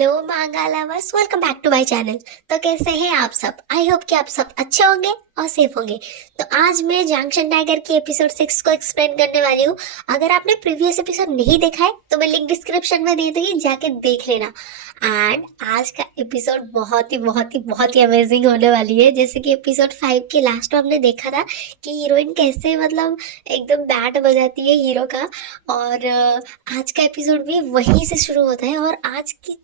Hello manga lovers, welcome back to my channel. तो कैसे हैं आप सब? आई होप कि आप सब अच्छे होंगे और सेफ होंगे। तो आज मैं जंक्शन टाइगर की एपिसोड 6 को एक्सप्लेन करने वाली हूँ। अगर आपने प्रीवियस एपिसोड नहीं देखा है तो मैं लिंक डिस्क्रिप्शन में दे दूंगी, जाके देख लेना। एंड आज का एपिसोड बहुत ही अमेजिंग होने वाली है। जैसे कि एपिसोड 5 के लास्ट में हमने देखा था कि हीरोइन कैसे मतलब एकदम बैंड बजाती है हीरो का। और आज का एपिसोड भी वहीं से शुरू होता है और आज की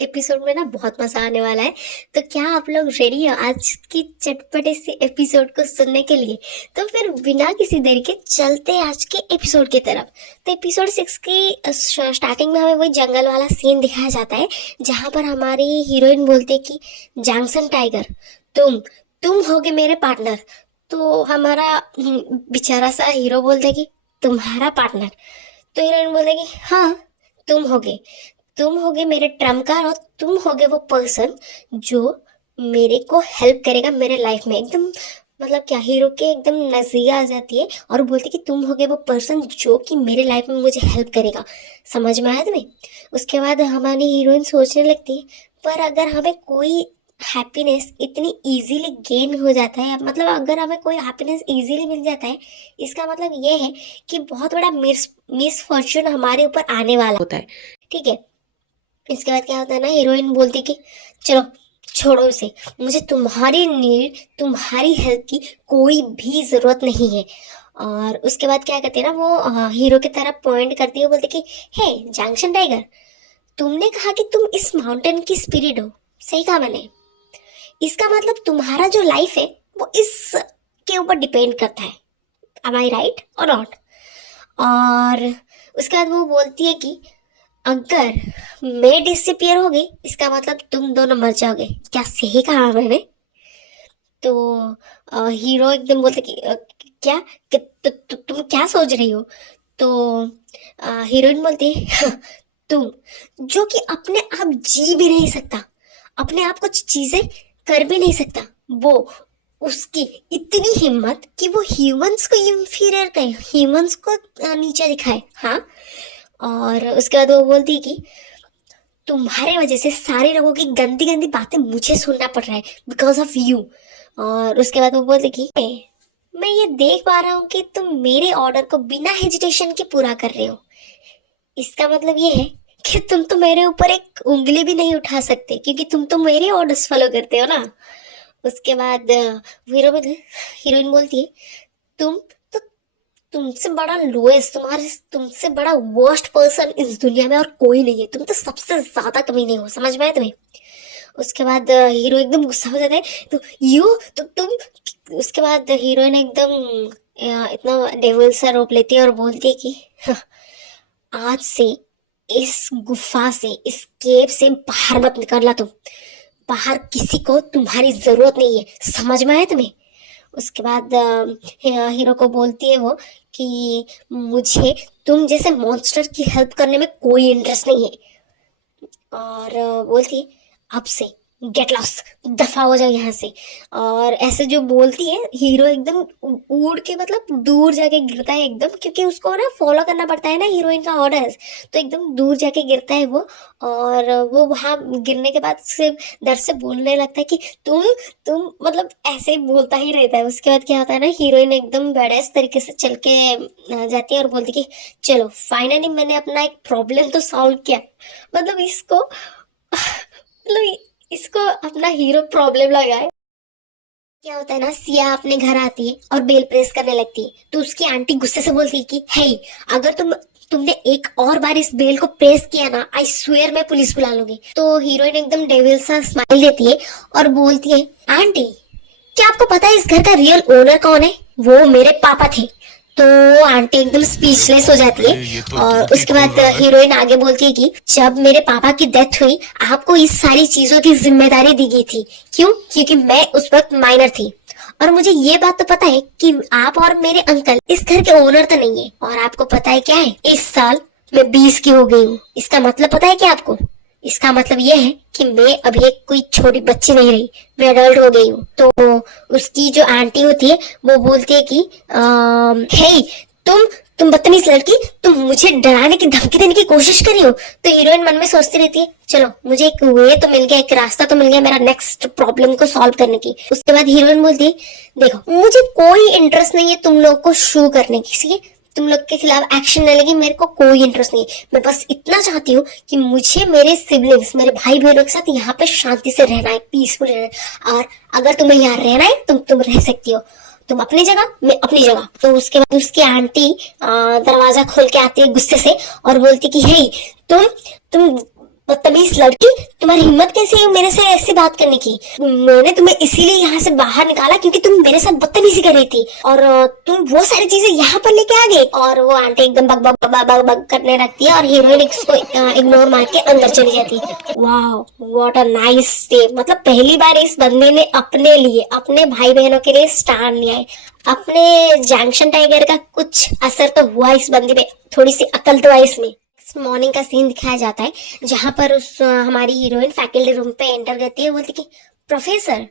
एपिसोड में ना बहुत मजा आने वाला है। तो क्या आप लोग रेडी हो आज की चटपटे से एपिसोड को सुनने के लिए? तो फिर बिना किसी देरी के चलते हैं आज के एपिसोड की तरफ। तो एपिसोड 6 की स्टार्टिंग में हमें वही जंगल वाला सीन दिखाया जाता है, जहां पर हमारी हीरोइन बोलती है कि जंक्शन टाइगर, तुम होगे मेरे पार्टनर। तो हमारा बेचारा सा हीरो बोलता है कि तुम्हारा पार्टनर। तो हीरोइन बोलती है कि हाँ, तुम होगे मेरे ट्रम्प कार्ड, और तुम होगे वो पर्सन जो मेरे को हेल्प करेगा मेरे लाइफ में। एकदम मतलब क्या, हीरो के एकदम नजदीक आ जाती है और बोलती कि तुम होगे वो पर्सन जो कि मेरे लाइफ में मुझे हेल्प करेगा। समझ में आया तुम्हें? उसके बाद हमारी हीरोइन सोचने लगती है, पर अगर हमें कोई हैप्पीनेस इतनी इजीली गेन हो जाता है, मतलब अगर हमें कोई हैप्पीनेस इजीली मिल जाता है, इसका मतलब ये है कि बहुत बड़ा मिस फॉर्चून हमारे ऊपर आने वाला होता है। ठीक है। इसके बाद क्या होता है ना, हीरोइन बोलती कि चलो छोड़ो इसे, मुझे तुम्हारी हेल्प की कोई भी जरूरत नहीं है। और उसके बाद क्या करती है ना, वो हीरो की तरफ पॉइंट करती है, बोलती कि हे जंक्शन टाइगर, तुमने कहा कि तुम इस माउंटेन की स्पिरिट हो। सही कहा मैंने। इसका मतलब तुम्हारा जो लाइफ है वो इस के ऊपर डिपेंड करता है। एम आई राइट और नॉट? और उसके बाद वो बोलती है कि अगर मैं डिसअपियर हो गई, इसका मतलब तुम दोनों मर जाओगे। क्या सही कहा मैंने? तो हीरो एकदम बोलते कि क्या तुम क्या सोच रही हो? तो हीरोइन बोलती है "हाँ, तुम जो कि अपने आप जी भी नहीं सकता, अपने आप कुछ चीजें कर भी नहीं सकता, वो उसकी इतनी हिम्मत कि वो ह्यूमंस को इंफीरियर कहे, ह्यूमंस को नीचे दिखाए। हाँ। और उसके बाद वो बोलती है कि तुम्हारे वजह से सारे लोगों की गंदी गंदी बातें मुझे सुनना पड़ रहा है, बिकॉज ऑफ यू। और उसके बाद वो बोलते कि मैं ये देख पा रहा हूँ कि तुम मेरे ऑर्डर को बिना हेजिटेशन के पूरा कर रहे हो। इसका मतलब ये है कि तुम तो मेरे ऊपर एक उंगली भी नहीं उठा सकते, क्योंकि तुम तो मेरे ऑर्डर्स फॉलो करते हो ना। उसके बाद हीरोइन बोलती है तुम तो तुमसे बड़ा लोएस्ट, तुमसे बड़ा वर्स्ट पर्सन इस दुनिया में और कोई नहीं है। तुम तो सबसे ज्यादा कमीने हो। समझ में आया तुम्हें? उसके बाद हीरो एकदम गुस्सा हो जाता है। तो यू तो तुम उसके बाद हीरोइन एकदम इतना डेविल सा रोप लेती है और बोलती है कि "हाँ, आज से इस गुफा से, इस केव से बाहर मत निकलना तुम। बाहर किसी को तुम्हारी जरूरत नहीं है। समझ में आया तुम्हें?" उसके बाद हीरो को बोलती है वो कि मुझे तुम जैसे मॉन्स्टर की हेल्प करने में कोई इंटरेस्ट नहीं है। और बोलती है अब से गेट लॉस्ट, दफा हो जाए यहाँ से। और ऐसे जो बोलती है, हीरो एकदम उड़ के मतलब दूर जाके गिरता है एकदम, क्योंकि उसको ना फॉलो करना पड़ता है ना हीरोइन का ऑर्डर। तो एकदम दूर जाके गिरता है वो। और वो वहां गिरने के बाद से डर से बोलने लगता है कि तुम मतलब ऐसे ही बोलता ही रहता है। उसके बाद क्या होता है ना, हीरोइन एकदम बेडेस तरीके से चल के जाती है और बोलती कि चलो फाइनली मैंने अपना एक प्रॉब्लम तो सॉल्व किया। मतलब इसको अपना हीरो प्रॉब्लम लगा है। क्या होता है ना, सिया अपने घर आती है और बेल प्रेस करने लगती है। तो उसकी आंटी गुस्से से बोलती है कि हे, अगर तुमने एक और बार इस बेल को प्रेस किया ना, आई स्वेयर मैं पुलिस बुला लूंगी। तो हीरोइन एकदम डेविल सा स्माइल देती है और बोलती है आंटी, क्या आपको पता है इस घर का रियल ओनर कौन है? वो मेरे पापा थे। तो आंटी एकदम स्पीचलेस हो जाती है। और उसके बाद हीरोइन आगे बोलती है कि जब मेरे पापा की डेथ हुई, आपको इस सारी चीजों की जिम्मेदारी दी गई थी। क्यों? क्योंकि मैं उस वक्त माइनर थी। और मुझे ये बात तो पता है कि आप और मेरे अंकल इस घर के ओनर तो नहीं है। और आपको पता है क्या है, इस साल मैं 20 की हो गई हूँ। इसका मतलब पता है क्या आपको? इसका मतलब ये है कि मैं अभी एक कोई छोटी बच्ची नहीं रही, मैं अडल्ट हो गई हूँ। तो उसकी जो आंटी होती है वो बोलती है कि हे, तुम बदतमीज लड़की, तुम मुझे डराने की धमकी देने की कोशिश कर रही हो। तो हीरोइन मन में सोचती रहती है, चलो मुझे एक वे तो मिल गया, एक रास्ता तो मिल गया मेरा नेक्स्ट प्रॉब्लम को सॉल्व करने की। उसके बाद हीरोइन बोलती है, देखो मुझे कोई इंटरेस्ट नहीं है तुम लोग को शू करने की, तुम लोग के खिलाफ एक्शन लेने की मेरे को कोई इंटरेस्ट नहीं है। मैं बस इतना चाहती हूँ कि मुझे मेरे सिबलिंग्स, मेरे भाई बहनों के साथ यहाँ पे शांति से रहना है, पीसफुल रहना है। और अगर तुम्हें यहाँ रहना है तुम रह सकती हो, तुम अपनी जगह, मैं अपनी जगह। तो उसके बाद उसकी आंटी दरवाजा खोल के आती है गुस्से से और बोलती कि हे तुम बदतमीज लड़की, तुम्हारी हिम्मत कैसी है मेरे से ऐसी बात करने की। मैंने तुम्हें इसीलिए यहाँ से बाहर निकाला क्योंकि तुम मेरे साथ बदतमीजी कर रही थी और तुम वो सारी चीजें यहाँ पर लेके आ गए। और वो आंटी एकदम bug bug bug bug bug करने लगती है और हीरोइन इसको इग्नोर मार के अंदर चली जाती है। वाह व्हाट अ नाइस डे। मतलब पहली बार इस बंदे ने अपने लिए, अपने भाई बहनों के लिए स्टैंड लिया है। अपने जंक्शन टाइगर का कुछ असर तो हुआ इस बंदे पे, थोड़ी सी अकल तो आई इसमें। मॉर्निंग का सीन दिखाया जाता है जहां पर हमारी हीरोइन फैकल्टी रूम पे एंटर करती है, बोलती कि प्रोफेसर।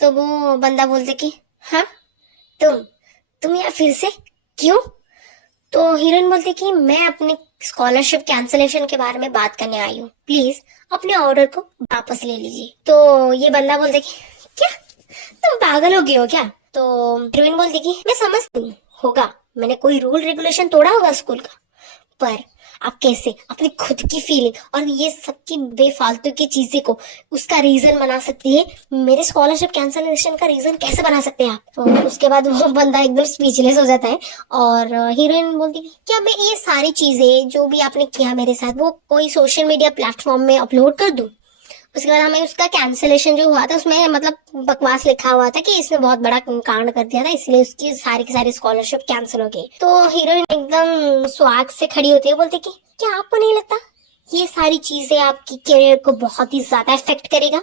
तो वो बंदा बोलते कि हाँ तुम यहाँ फिर से क्यों। तो हीरोइन बोलती कि मैं अपने स्कॉलरशिप कैंसलेशन के बारे में बात करने आई हूँ, प्लीज अपने ऑर्डर को वापस ले लीजिए। तो ये बंदा बोलते कि क्या तुम पागल हो गए हो क्या। तो हीरोइन बोलती कि मैं समझती हूँ होगा, मैंने कोई रूल रेगुलेशन तोड़ा होगा स्कूल का, पर आप कैसे अपनी खुद की फीलिंग और ये सबकी बेफालतू की चीजें को उसका रीजन बना सकती है। मेरे स्कॉलरशिप कैंसलेशन का रीजन कैसे बना सकते हैं आप। तो उसके बाद वो बंदा एकदम स्पीचलेस हो जाता है और हीरोइन बोलती है क्या मैं ये सारी चीजें जो भी आपने किया मेरे साथ वो कोई सोशल मीडिया प्लेटफॉर्म में अपलोड कर दूं। उसके बाद हमें उसका कैंसलेशन जो हुआ था उसमें मतलब बकवास लिखा हुआ था कि इसने बहुत बड़ा कांड कर दिया था, इसलिए उसकी सारी की सारी स्कॉलरशिप कैंसिल हो गई। तो हीरोइन एकदम स्वाग से खड़ी होती है, बोलती कि क्या आपको नहीं लगता ये सारी चीजें आपकी करियर को बहुत ही ज्यादा इफेक्ट करेगा।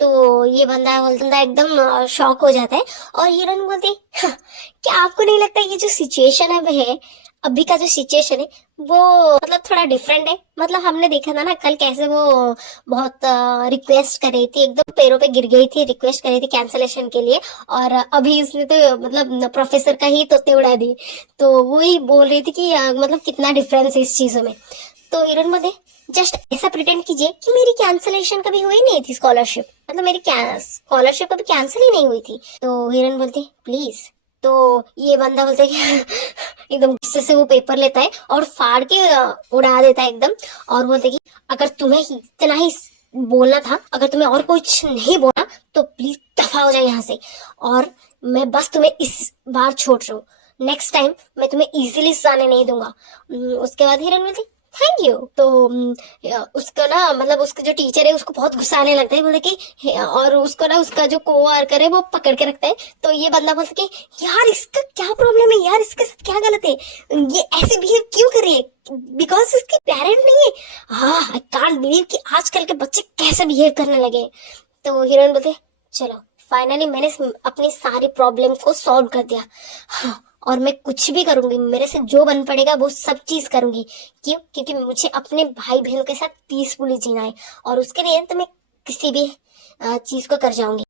तो ये बंदा एकदम शॉक हो जाता है और हीरोइन बोलती है हाँ, क्या आपको नहीं लगता ये जो सिचुएशन है वह अभी का जो सिचुएशन है वो मतलब थोड़ा डिफरेंट है। मतलब हमने देखा था ना कल कैसे वो बहुत रिक्वेस्ट कर रही थी, एकदम पैरों पे गिर गई थी, रिक्वेस्ट कर रही थी कैंसलेशन के लिए, और अभी इसने तो मतलब प्रोफेसर का ही तोते उड़ा दी। तो वो ही बोल रही थी कि मतलब कितना डिफरेंस है इस चीजों में। तो हीरोइन बोले जस्ट ऐसा प्रिटेंड कीजिए कि मेरी कैंसलेशन कभी हुई नहीं थी स्कॉलरशिप, मतलब मेरी स्कॉलरशिप कभी कैंसिल ही नहीं हुई थी। तो हीरोइन बोलती प्लीज। तो ये बंदा बोलता है कि एकदम गुस्से से वो पेपर लेता है और फाड़ के उड़ा देता है एकदम, और बोलते कि अगर तुम्हें इतना ही बोलना था, अगर तुम्हें और कुछ नहीं बोला तो प्लीज दफा हो जाए यहाँ से, और मैं बस तुम्हें इस बार छोड़ रहा हूँ, नेक्स्ट टाइम मैं तुम्हें इजीली जाने नहीं दूंगा। उसके बाद हीरोइन बोलती थैंक यू। तो उसका ना मतलब उसका जो टीचर है उसको बहुत गुस्सा आने लगता है, बोले कि और उसको ना उसका जो को-वर्कर है वो पकड़ के रखता है। तो ये बंदा बोलता है कि यार इसका क्या प्रॉब्लम है यार, इसके साथ क्या गलत है, ये ऐसे बिहेव क्यों कर रही है, बिकॉज इसके पेरेंट नहीं है। हाँ आई कांट बिलीव कि आजकल के बच्चे कैसे बिहेव करने लगे। तो हीरोइन बोलते चलो फाइनली मैंने अपनी सारी प्रॉब्लम को सॉल्व कर दिया, हाँ और मैं कुछ भी करूंगी, मेरे से जो बन पड़ेगा वो सब चीज करूंगी। क्यों? क्योंकि मुझे अपने भाई बहनों के साथ पीसफुली जीना है और उसके लिए तो मैं किसी भी चीज को कर जाऊंगी।